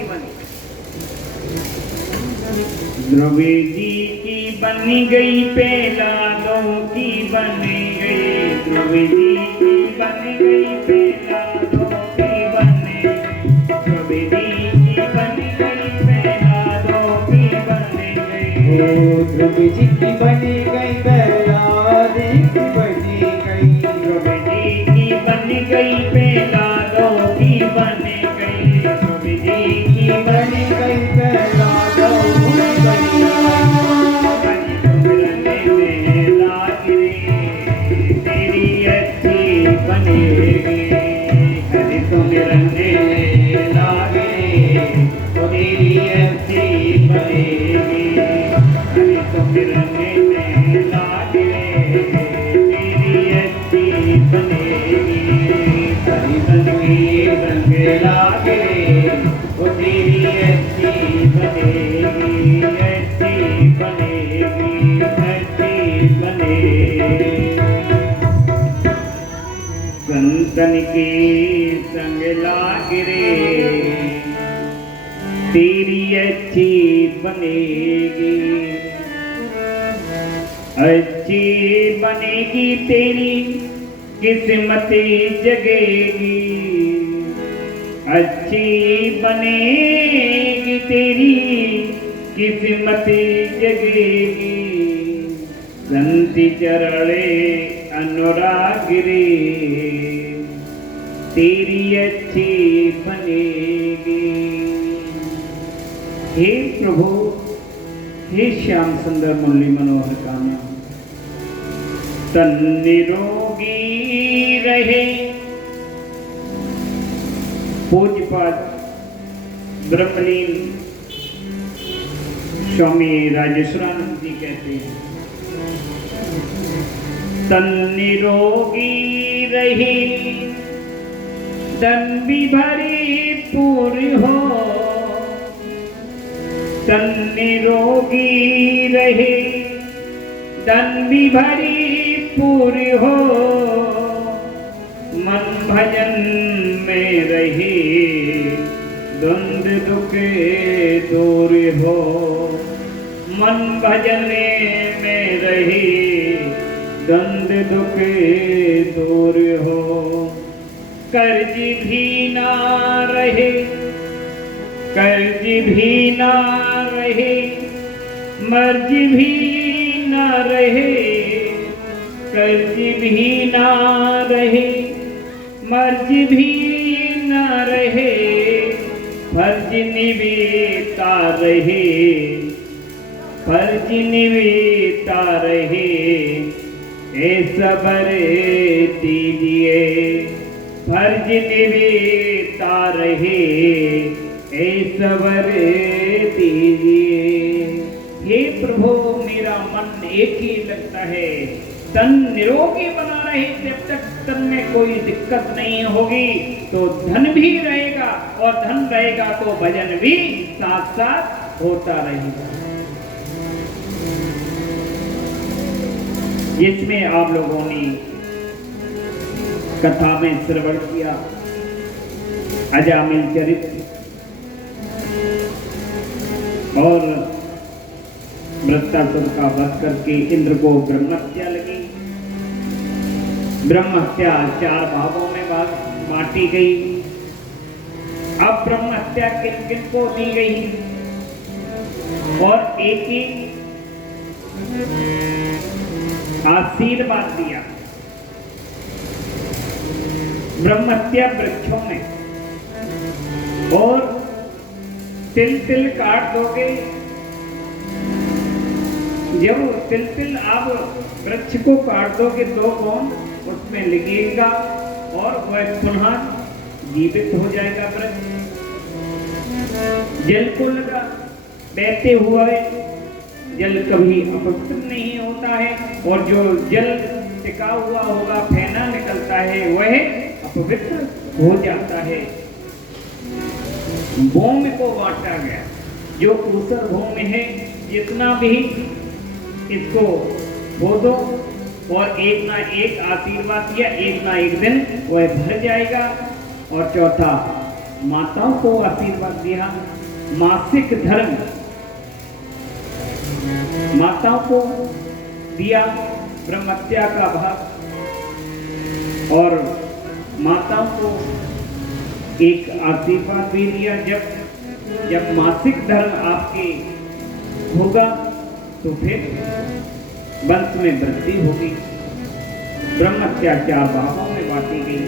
की बनी, द्रौपदी की बन गई प्रहलादों की बन गई, द्रौपदी की बन गई प्रहलादों की बन गई, द्रौपदी की बन गई प्रहलादों की बन गई, द्रौपदी की बनी गई प्रहलाद की बनी गई, द्रौपदी की बन गई प्रहलादों की बन गई, द्रौपदी की बन बनी गई प्रहलादों की बनी हरि तुम रंगे लागे तेरी अच्छी बनेगी, हरि तुम रंगे लागे तेरी अच्छी बनेगी, हरि रंगे रंग लागे वो तेरी अच्छी बनेगी, अच्छी बनेगी, अच्छी बनेगी। संतन के संग लाग रे तेरी अच्छी बनेगी, अच्छी बनेगी तेरी किस्मत जगेगी, अच्छी बनेगी तेरी किस्मत जगेगी, संत चरणे अनुराग रे तेरी अच्छी बनेगी। हे प्रभु, हे श्याम सुंदर मुरली मनोहर कान्हा, तन निरोगी रहे। पूज्यपाद ब्रह्मलीन स्वामी राजेश्वरानंद जी कहते हैं, तन निरोगी रहे, धन भी भरपूर हो, तन निरोगी रहे, धन भी भरपूर हो, मन भजन में रहे, द्वंद दुख दूर हो, मन भजन में रहे, द्वंद दुख दूर हो, कर्ज भी ना रहे, कर्ज भी ना रहे, मर्ज भी ना रहे, कर्ज भी ना रहे, मर्ज भी ना रहे, फर्ज निभाता रहे, फर्ज निभाता रहे, ऐसा बरे दीजिए, फर्ज निभाता रहे, ऐसा बरे दीजिए। हे प्रभु, मेरा मन एक ही लगता है, तन निरोगी बना रहे, जब तक तन में कोई दिक्कत नहीं होगी तो धन भी रहेगा, और धन रहेगा तो भजन भी साथ साथ होता रहेगा। जिसमें आप लोगों ने कथा में श्रवण किया अजामिल चरित्र और वृत्तासुर का वध करके इंद्र को ब्रह्म हत्या लगी। ब्रह्म हत्या 4 भागों में बांटी गई। अब ब्रह्म हत्या किन किन को दी गई और एक आशीर्वाद दिया। ब्रह्म हत्या वृक्षों में, और तिल तिल काट दोगे, जब तिल तिल आप वृक्ष को काट दोगे तो कौन उसमें लगेगा और वह पुनः जीवित हो जाएगा वृक्ष। जल को लगा, बहते हुए जल कभी अपवित्र नहीं होता है, और जो जल टिका हुआ होगा, फेना निकलता है, वह अपवित्र हो जाता है। भूमि को बांटा गया, जो ऊसर भूमि है, जितना भी इसको खोदो और एक ना एक आशीर्वाद दिया, एक ना एक दिन वह भर जाएगा। और चौथा माताओं को आशीर्वाद दिया। मासिक धर्म माताओं को दिया, ब्रह्मत्या का भाग, और माताओं को एक आशीर्वाद भी दिया। जब मासिक धर्म आपके होगा तो फिर वंश में वृद्धि होगी। ब्रह्मत्या 4 भागों में बांटी गई।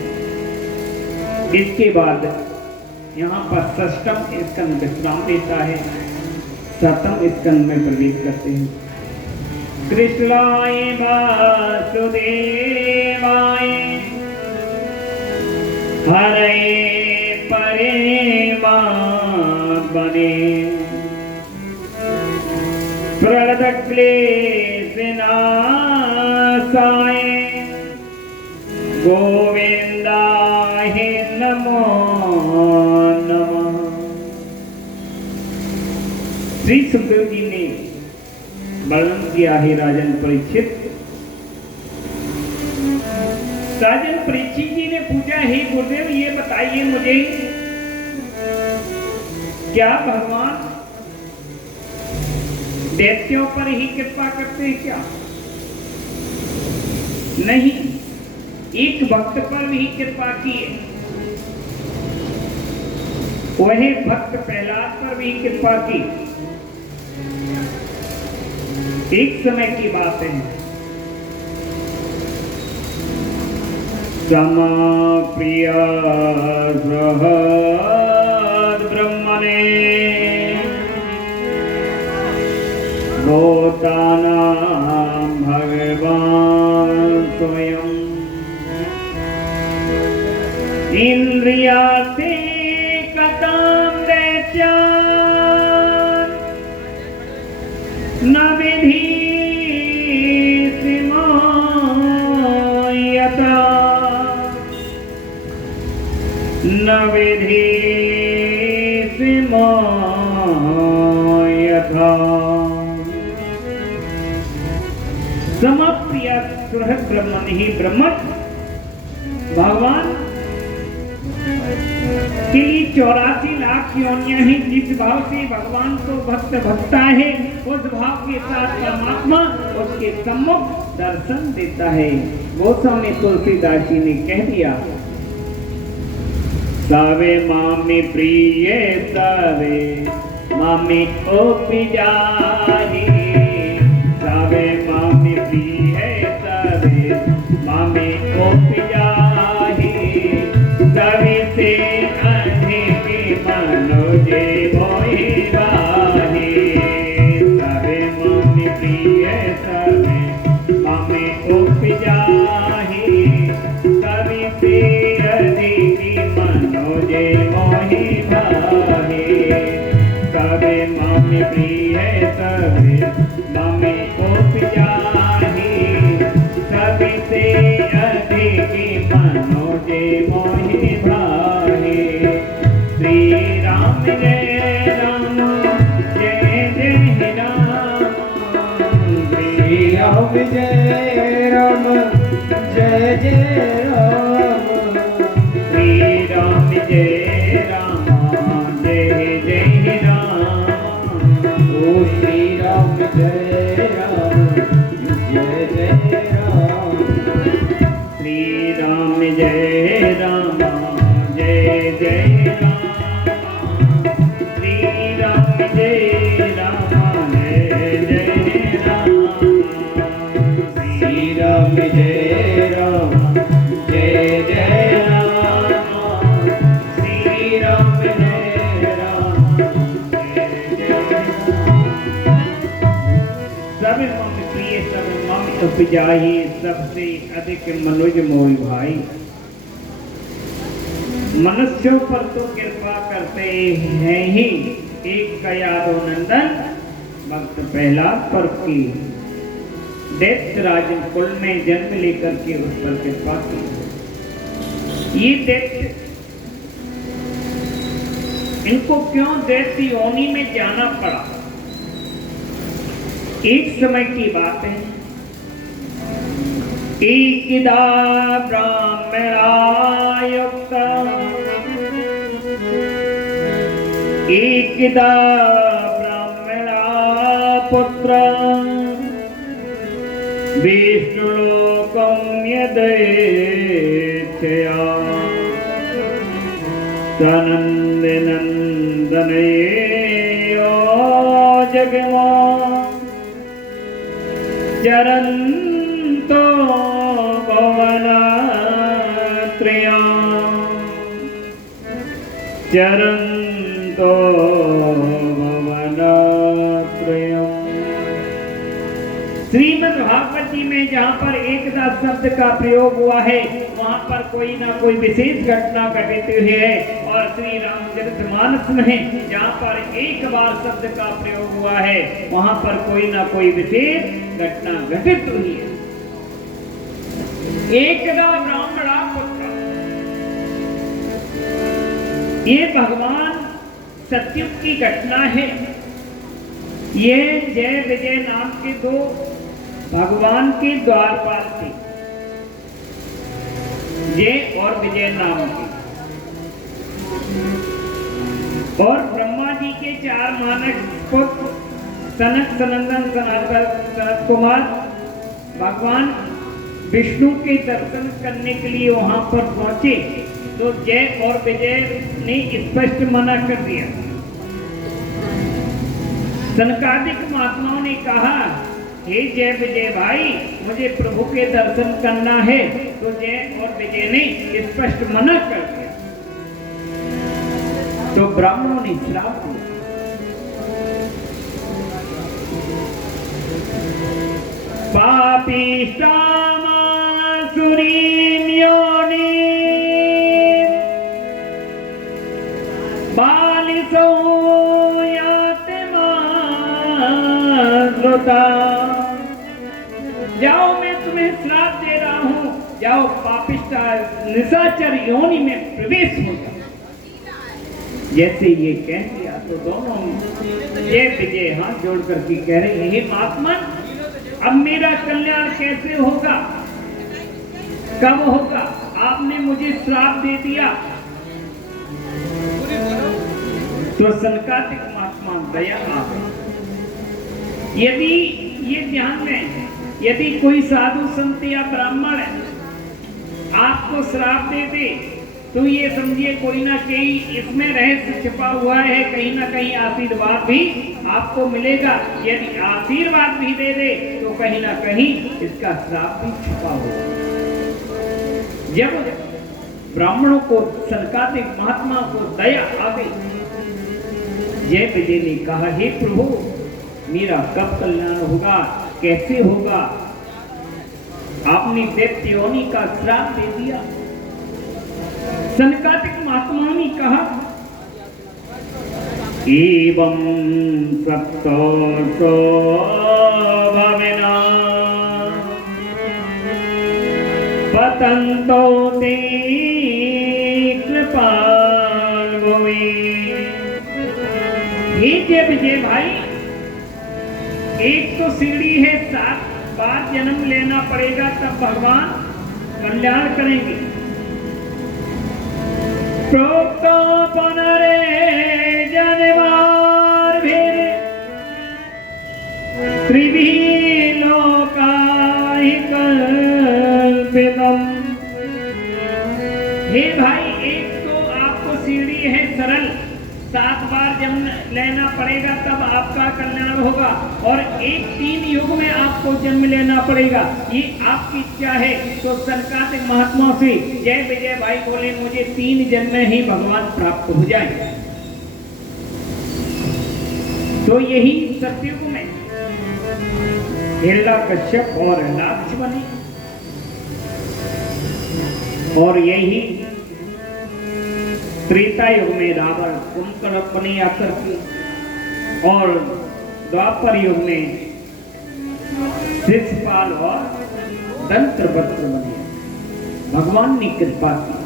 इसके बाद यहाँ पर षष्ठम स्कंद विश्राम लेता है, 7वें स्कंद में प्रवेश करते हैं। कृष्णाय वासुदेवाय हरे परमात्मने प्रणतक्लेशनाशाय गोविंदाय नमो नमः। श्री सुखदेव जी ने वर्णन किया है राजन परीक्षित। राजन परीक्षित जी ने पूछा, हे गुरुदेव ये बताइए मुझे, क्या भगवान दैत्यों पर ही कृपा करते हैं क्या? नहीं, एक भक्त पर भी कृपा की है। वही भक्त प्रहलाद पर भी कृपा की। एक समय की बात है, समा प्रिय ब्रह्मणे भूतानां भगवान स्वयं इंद्रियाते कथं दैत्यान् न विधि यथा न विधि यथा समाप्रिय सुहृद ब्रह्मन ही ब्रह्म भगवान के लिए 84 लाख योनियां हैं। जिस भाव से भगवान को भक्त भक्ता है, उस भाव के साथ परमात्मा उसके सम्मुख दर्शन देता है। गोस्वामी तुलसीदास जी ने कह दिया, सावे मामी प्रिय सावे मामी ओपिजाही, सावे मामी प्रिय सावे मामी ओपिजाही, सभी से अधिक मनोजे मोहि वाही, सावे मामी प्रिय सावे मामी ओपिजाही, सभी से अधिक मनोजे मोहि वाही, सावे मामी प्रिय सावे मामी ओपिजाही, सभी से अधिक मनोजे मोहि भाही। श्री राम जय राम जय जय राम, श्री राम जय राम जय जय राम, श्री राम जय राम जय जय राम, ओ श्री राम जय राम जय जय राम, श्री राम जय राम जय जय राम, श्री राम जय राम जय जय राम, श्री राम जय राम जय जय राम, श्री राम जय राम जय जय राम। सब मम प्रिय सब मम उपजाही, सबसे अधिक मनुज मोहि भाई। मनुष्यों पर तो कृपा करते हैं ही, एक का यादव नंदन भक्त प्रहलाद पर की दैत्य राज कुल में जन्म लेकर के उस पर कृपा की। ये दैत्य, इनको क्यों दैत्य योनि में जाना पड़ा? एक समय की बात है, एकदा ब्राह्मणायुक्त एकदा ब्राह्मणा पुत्र विष्णुलोकं यदेच्छया सनन्दनन्दनयो जगमा चरन्तो भवनत्रयम् चरन्तो भवनत्रयम्। श्रीमद् भागवत जी में जहाँ पर एकदा शब्द का प्रयोग हुआ है वहाँ पर कोई ना कोई विशेष घटना घटित हुई है, और श्री रामचरितमानस में जहाँ पर एक बार शब्द का प्रयोग हुआ है वहाँ पर कोई ना कोई विशेष घटना घटित हुई है। एकदा ब्राह्मणा पुत्र, ये भगवान सत्युग की घटना है। ये जय विजय नाम के दो भगवान के द्वारपाल थे, जय और विजय नाम के, और ब्रह्मा जी के 4 मानस पुत्र सनक सनंदन सनत कुमार भगवान विष्णु के दर्शन करने के लिए वहां पर पहुंचे तो जय और विजय ने स्पष्ट मना कर दिया। सनकादिक महात्माओं ने कहा, हे जय विजय भाई, मुझे प्रभु के दर्शन करना है, तो जय और विजय ने स्पष्ट मना कर दिया। तो ब्राह्मणों ने श्राप दिया, पापिष्टामासुरीं योनिं बालिसो याति मां। जाओ, मैं तुम्हें श्राप दे रहा हूं, जाओ पापिष्टा निशाचर योनि में प्रवेश हो जाओ। जैसे ये कह दिया तो दोनों जय विजय हाथ जोड़ करके कह रहे हैं, हे महात्मा, अब मेरा कल्याण कैसे होगा, कब होगा? आपने मुझे श्राप दे दिया। तो सनकादिक महात्मा दया आ गई। यदि ये ध्यान में, यदि कोई साधु संत या ब्राह्मण आपको श्राप दे दे तो ये समझिए कोई ना कहीं इसमें रहस्य छिपा हुआ है, कहीं ना कहीं आशीर्वाद भी आपको मिलेगा। यदि आशीर्वाद भी दे दे तो कहीं ना कहीं इसका श्राप भी छिपा हुआ। जब ब्राह्मणों को, सनकादिक महात्मा को दया आ गई, जय विजय ने कहा, हे प्रभु, मेरा कब कल्याण होगा, कैसे होगा? आपने दैत्य योनि का श्राप दे दिया। सनकादिक महात्माओं ने कहा, एवं सप्तोषो भविना पतन्तो ते कृपाल भुवि। हे जय विजय भाई, एक तो सीढ़ी है, 7 बार जन्म लेना पड़ेगा तब भगवान कल्याण करेंगे। प्रोक्तो पुनरे जन्मार्भिः त्रिभिः लोकाहि कल्पितम्। हे भाई, एक तो आपको सीढ़ी है सरल, 7 बार जन्म लेना पड़ेगा तब आपका कल्याण होगा, और एक 3 युग में आपको जन्म लेना पड़ेगा, ये आपकी इच्छा है। तो सनकादिक महात्मा से जय विजय भाई बोले, मुझे 3 जन्म ही भगवान प्राप्त हो जाए। तो यही सतयुग में हिरण्यकश्यप और हिरण्याक्ष बने, और यही त्रेता युग में रावण कुंभकर्ण बने आकर के, और द्वापर युग में शिशुपाल और दंत्रवक्त्र बने। भगवान ने कृपा की।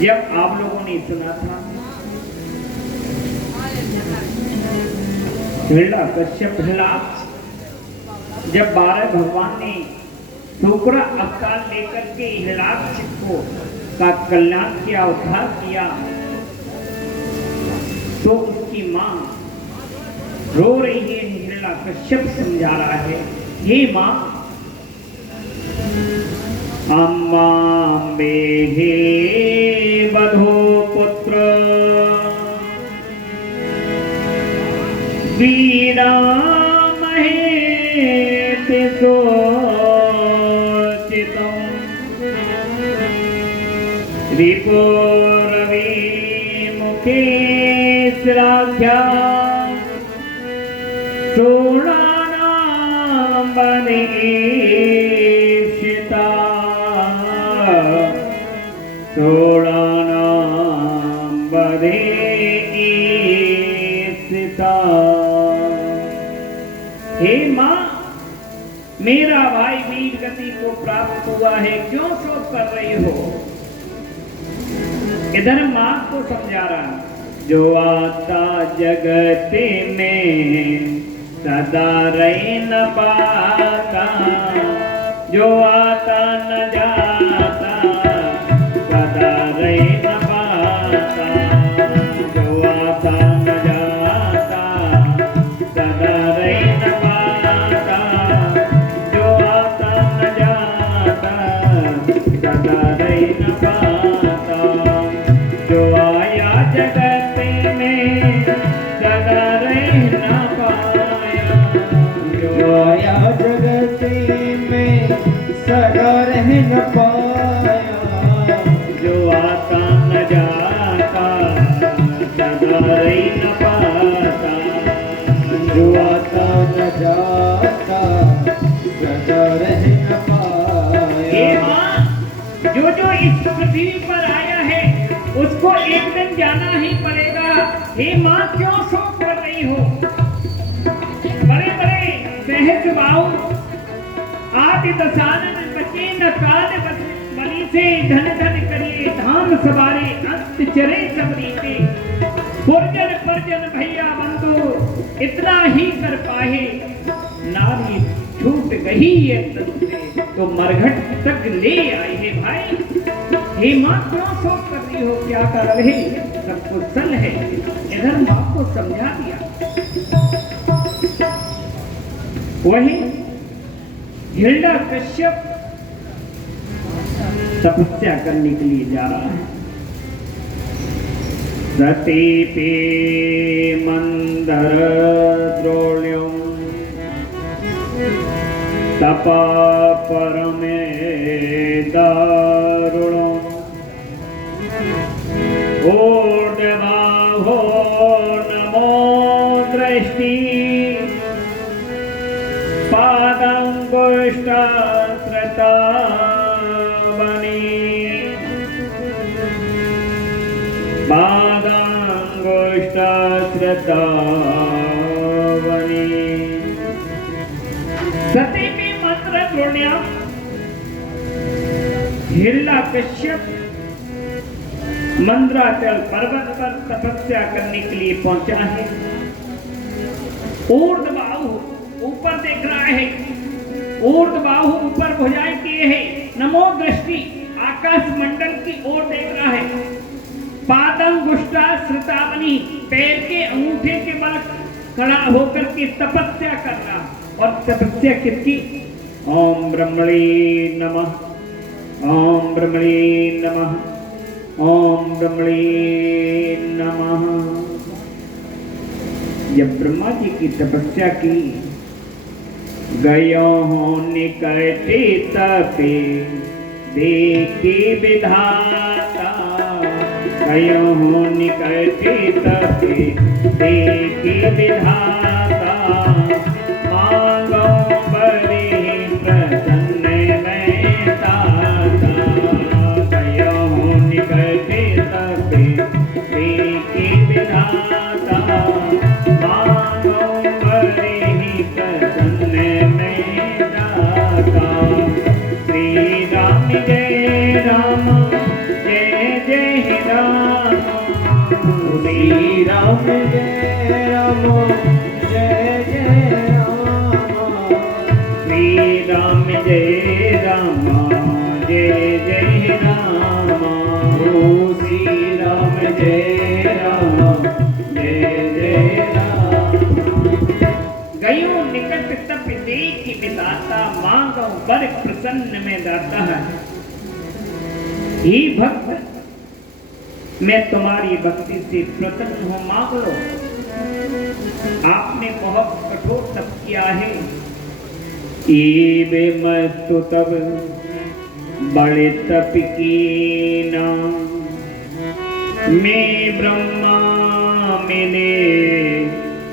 जब आप लोगों ने सुना था हिरण्यकश्यप हिरण्याक्ष, जब 12 भगवान ने शुक्र अवतार लेकर के हिरण्याक्ष को का कल्याण किया, उद्धार किया, तो उसकी माँ रो रही है। हिरण्यकश्यप समझा रहा है, हे माँ, अम्मा हे वधो पुत्र वीरामहे सोचितम् रिपोरवि मुखे श्लाघ्या शोणानां बनेक्षिता शोणानां बनेक्षिता। हे माँ, मेरा भाई वीर गति को प्राप्त हुआ है, क्यों शोक कर रही हो? इधर माँ को समझा रहा, जो आता जगते में सदा रह न पाता, जो आता न जाता सदा रह न पाता, जो आता न जाता सदा रह न पाता, जो आता न जाता सदा रह न पाता, जो आया जगत में सदा रह न पाया, जो आया जगत में सदा रह न पाया, जो आता न जाता सदा रह न पाता, जो आता न जाता सदा रह न पाया। हे माँ, जो जो इस पृथ्वी पर आया है उसको एक दिन जाना ही पड़ेगा। हे माँ, क्यों शोक कर रही हो? बड़े बड़े सहज बाहु आदि दशानन बचे न काल बलि से, धन धन करिए धाम सवारे अंत चरे सब रीते, पुरजन परजन भैया बंधु इतना ही कर पाए, नारी छूट गई ये तन से तो मरघट तक ले आए है भाई। हे माँ, क्यों शोक कर रही हो? क्या कारण है? सब कुछ सल है। इधर माँ को समझा दिया। वही हिरण्यकश्यप तपस्या करने के लिए जा रहा है। सतीपे मंदर द्रोण्यम तपा परमे दारुणम् ऊर्ध्वबाहो नमो दृष्टि पादंगुष्ठश्रतावनि पादंगुष्ठश्रतावनि। सती में मंत्र द्रोण्य हिरण्यकश्यप मंद्राचल पर्वत पर तपस्या करने के लिए पहुंचा है। ऊर्ध्वबाहु ऊपर देख रहा है, ऊर्ध्वबाहु ऊपर भुजाएं किए है, नमो दृष्टि आकाश मंडल की ओर देख रहा है। पादंगुष्ठा श्रुतावनी पैर के अंगूठे के बल खड़ा होकर के तपस्या कर रहा। और तपस्या किसकी? ओम ब्रह्मणे नमः, ओम ब्रह्मणे नमः, ओम ब्रह्मणे नमः। जब ब्रह्मा जी की तपस्या की, गयो हो निकटे तपे देखे विधाता, गयो हो निकटे तपे देखे विधाता, मांगो बड़े प्रसन्न मैं दाता, गयो हो निकटे तपे देखे विधाता, मांगो बड़े प्रसन्न मैं दाता। श्री राम जय राम जय जय राम, श्री राम जय राम जय जय राम, श्री राम जय राम जय जय राम, श्री राम जय राम जय दाता मांगो बर प्रसन्न में दाता है। ही भक्त मैं तुम्हारी भक्ति से प्रसन्न हूं, मांग लो। आपने बहुत कठोर तप किया है। ये मस्तु तब बड़े तप कीना, मैं ब्रह्मा मिले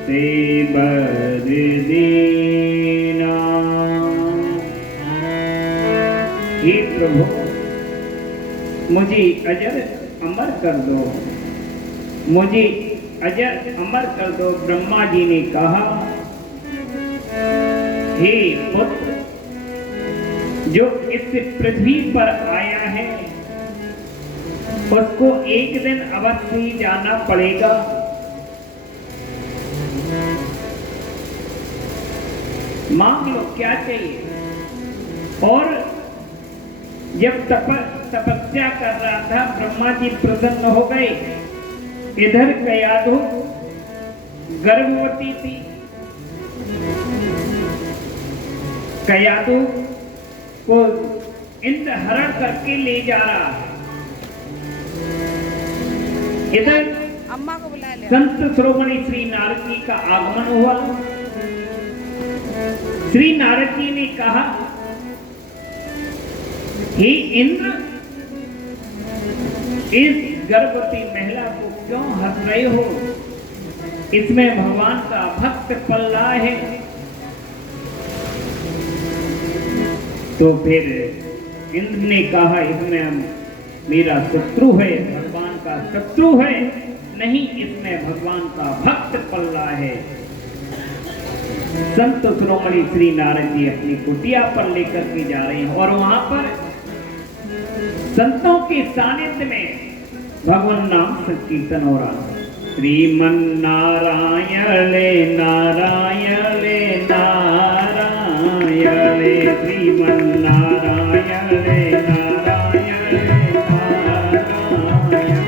से बर दीना। हे प्रभु मुझे अजर अमर कर दो, मुझे अजर अमर कर दो। ब्रह्मा जी ने कहा, हे पुत्र, जो इस पृथ्वी पर आया है उसको एक दिन अवश्य ही जाना पड़ेगा। मांग लो क्या चाहिए। और जब तपस्या कर रहा था, ब्रह्मा जी प्रसन्न हो गए। इधर कयाधु गर्भवती थी। कयाधु को इंद्र हरण करके ले जा रहा है। इधर अम्मा को बुला ले। संत श्रोमणी श्री नारद जी का आगमन हुआ। श्री नारद जी ने कहा, हे इंद्र, इस गर्भवती महिला को क्यों हंस रहे हो? इसमें भगवान का भक्त पल रहा है। तो फिर इंद्र ने कहा, इसमें मेरा शत्रु है, भगवान का शत्रु है नहीं, इसमें भगवान का भक्त पल रहा है। संत श्रोमणी श्री नारद जी अपनी कुटिया पर लेकर के जा रहे हैं और वहां पर संतों के सानिध्य में भगवान नाम संकीर्तन हो रहा है। श्रीमन नारायण नारायण नारायण, श्रीमन नारायण नारायण नारायण,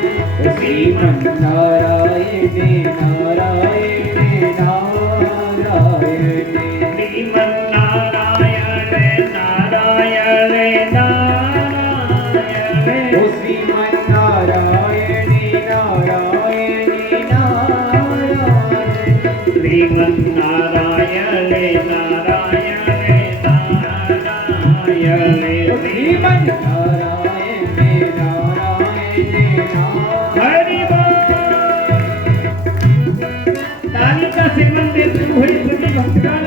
श्रीमन नारायण नारायण नारायण, श्रीमन नारायण नारायण नारायण, ओ श्रीमन नारायण नारायण नारायण, श्रीमन नारायण नारायण नारायण, श्रीमन नारायण नारायण नारायण। हरि बोल। ताली का सेवन देते हुए सभी भक्तगण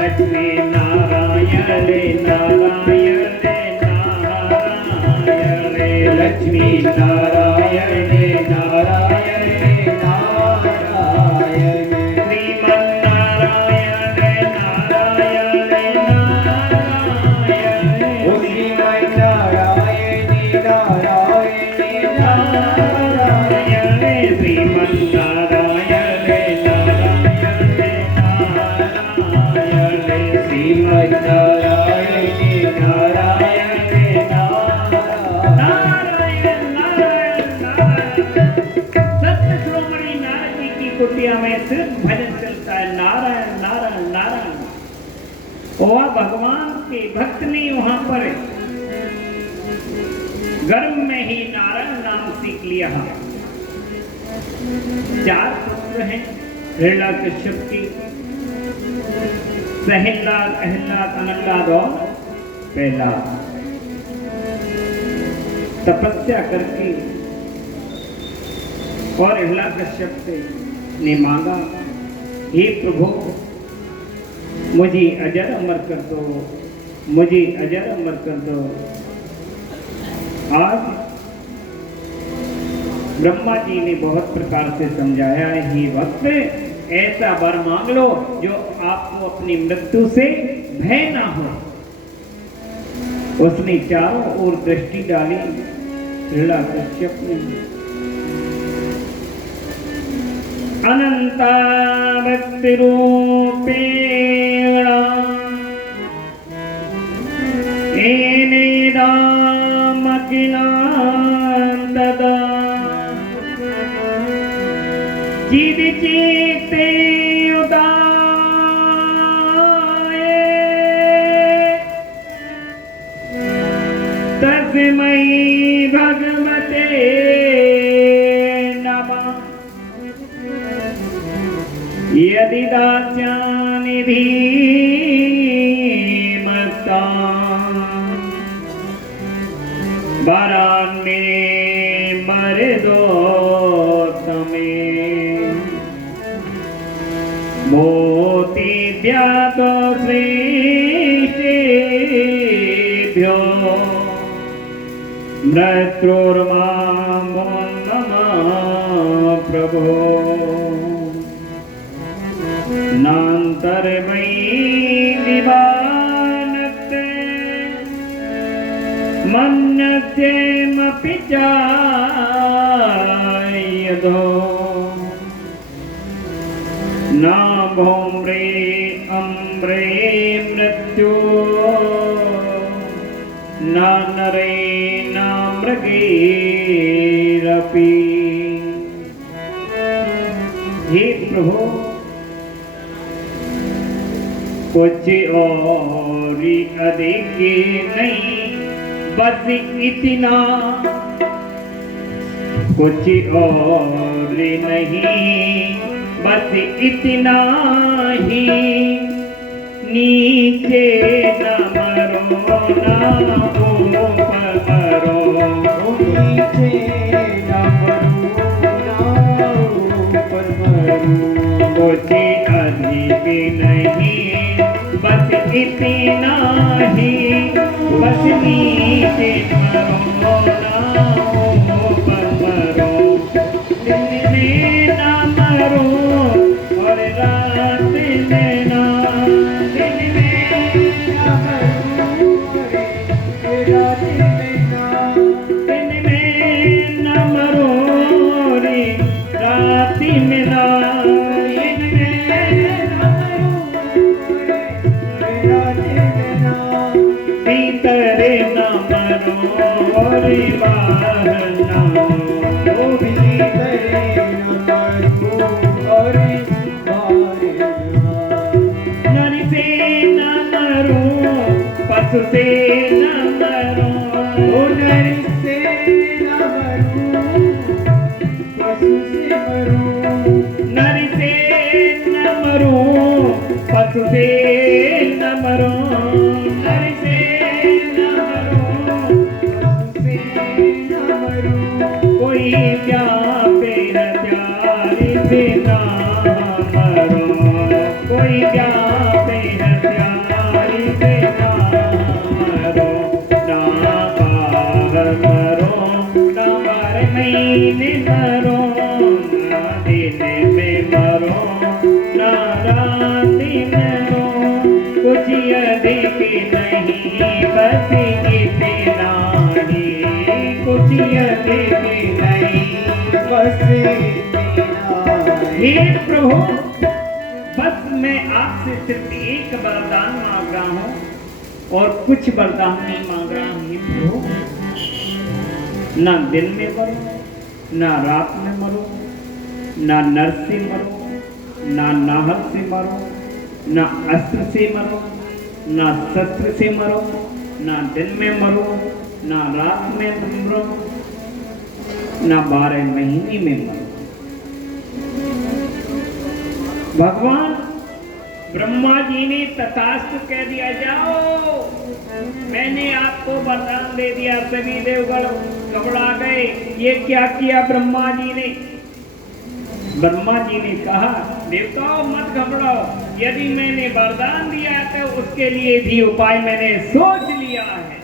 लक्ष्मी नारायण नारायण नारायण, लक्ष्मी नारायण नारायण नारायण, श्रीमन नारायण नारायण नारायण, ओ श्रीमन नारायण नारायण नारायण, श्रीमन नारायण नारायण नारायण, श्रीमन नारायण नारायण नारायण नारायण नारायण। सत्य श्रोमणी नारद जी की कुटिया में सिर्फ भजन चलता है, नारायण नारायण नारायण। और भगवान के भक्त ने वहां पर गर्भ में ही नारायण नाम सीख लिया। 4 पुत्र हैं हिरण्यकश्यप के, सहेलाद, अहलाद, अनलाद और प्रहलाद। तपस्या करके और हिरण्यकश्यप से ने मांगा, हे प्रभु मुझे अजर अमर कर दो, मुझे अजर अमर कर दो। आज ब्रह्मा जी ने बहुत प्रकार से समझाया है, हे भक्त ऐसा वर मांग लो जो आपको अपनी मृत्यु से भय ना हो। उसने चारों ओर दृष्टि डाली। हिरण्यकश्यप ने अनंता भक्ति रूपेण हे किनांतदा जीव चीते उदाए तस्मै भगवते नमः यदि दास्यामि धीमता वरान्मे मर्दो तमे मोति व्यातो श्रेष्ठेभ्यो मृत्युर्मामो नमः प्रभो नान्तर्वै दिवानते मन्यसेमपि चायदो न भौम्रे अम्रे मृत्यु न नरे न मृगेरपि। हे प्रभु कुछ और अधिक नहीं बस इतना कुछ और नहीं बस इतना ही नीचे न मरो ना ऊपर मरो नीचे न मरो ना ऊपर मरो कुछ अधिक नहीं बस इतना ही बस नीचे मरो ना ऊपर मरो दिन में ना मरो और रात में ना दिन में न मरो रे रात में ना दिन में ना मरो रे रात में ना दिन में भीतर न मरो और बाहर न ओ भीतर न मरो और बाहर नर से न मरो पशु से न मरो ओ नर से न मरो पशु से मरो नर से न मरो पशु से न मरो नर से न मरो से न मरो कोई व्यापे हत्यारे से ना मरो कोई व्यापे हत्यारे से ना मरो ना बाहर मरो ना बारह महीने मरो ना दिन में मरो ना रात में मरो कुछ अधिक नहीं बस इतना ही कुछ अधिक नहीं बस इतना हे प्रभु बस मैं आपसे सिर्फ एक वरदान मांग रहा हूँ और कुछ वरदान नहीं मांग रहा हूँ हे प्रभु ना दिन में मरो ना रात में मरो ना नर से मरो ना नाहर से मरो ना अस्त्र से मरो ना शस्त्र से मरो ना दिन में मरो ना रात में मरो ना 12 महीने में मरो। भगवान ब्रह्मा जी ने तथास्तु कह दिया जाओ मैंने आपको वरदान दे दिया। सभी देवगण घबरा गए ये क्या किया ब्रह्मा जी ने। ब्रह्मा जी ने कहा देवताओं मत घबराओ यदि मैंने वरदान दिया तो उसके लिए भी उपाय मैंने सोच लिया है।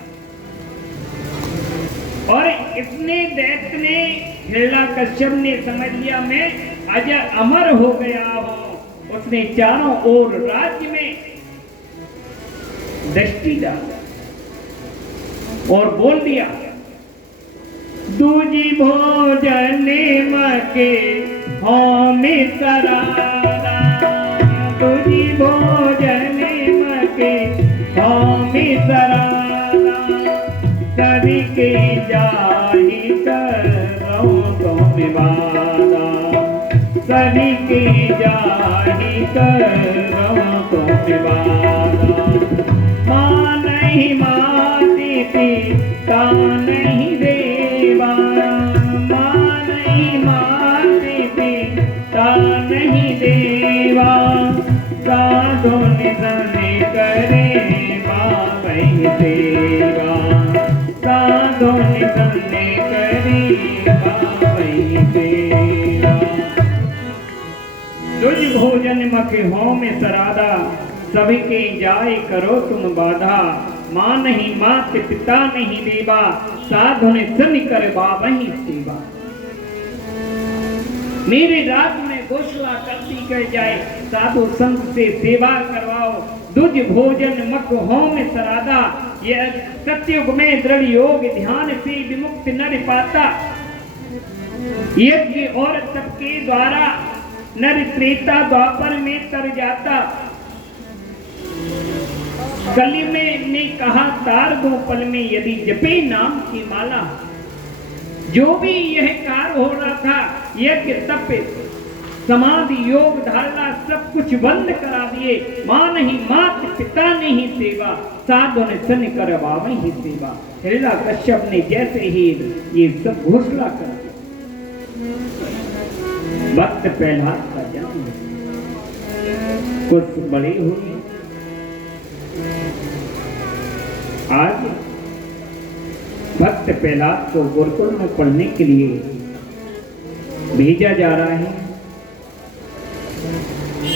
और इतने दैत्य ने हिरण्यकश्यप ने समझ लिया मैं अजर अमर हो गया हूं। उसने चारों ओर राज्य में दृष्टि डाला और बोल दिया दूजी भोजन मके हमें सरारा दूजी भोजन मके हमें सरारा कभी के जा में वादा, सभी के जाहि करो तुम्हें वादा। माँ नहीं माती पिता नहीं देवा, माँ नहीं माती पिता नहीं देवा, साधो निधन करे माँ वही सेवा, साधो निधन करे माँ वही सेवा। दुज भोजन मख हो में सरादा, सभी के जाए करो तुम बाधा। माँ नहीं मात पिता नहीं देवा, साधु ने सन कर वही सेवा। मेरे राज में घोषणा करती कर जाए, साधु संत से सेवा करवाओ। दुज भोजन मख हो में सरादा, यह सत्युग में दृढ़ योग ध्यान से विमुक्त नर पाता। यज्ञ और तप के द्वारा नर त्रेता द्वापर में तर जाता। कलि में ने कहा तार दो पल में यदि जपे नाम की माला। जो भी यह कार्य हो रहा था, यज्ञ तप समाधि योग धारणा सब कुछ बंद करा दिए। माँ नहीं मात पिता नहीं सेवा, साधु ने सन करवा वही सेवा। हिरण्यकश्यप ने जैसे ही ये सब घोषणा कर दी, भक्त प्रहलाद का जन्म कुछ बड़े हुए। आज भक्त प्रहलाद को गुरुकुल में पढ़ने के लिए भेजा जा रहा है।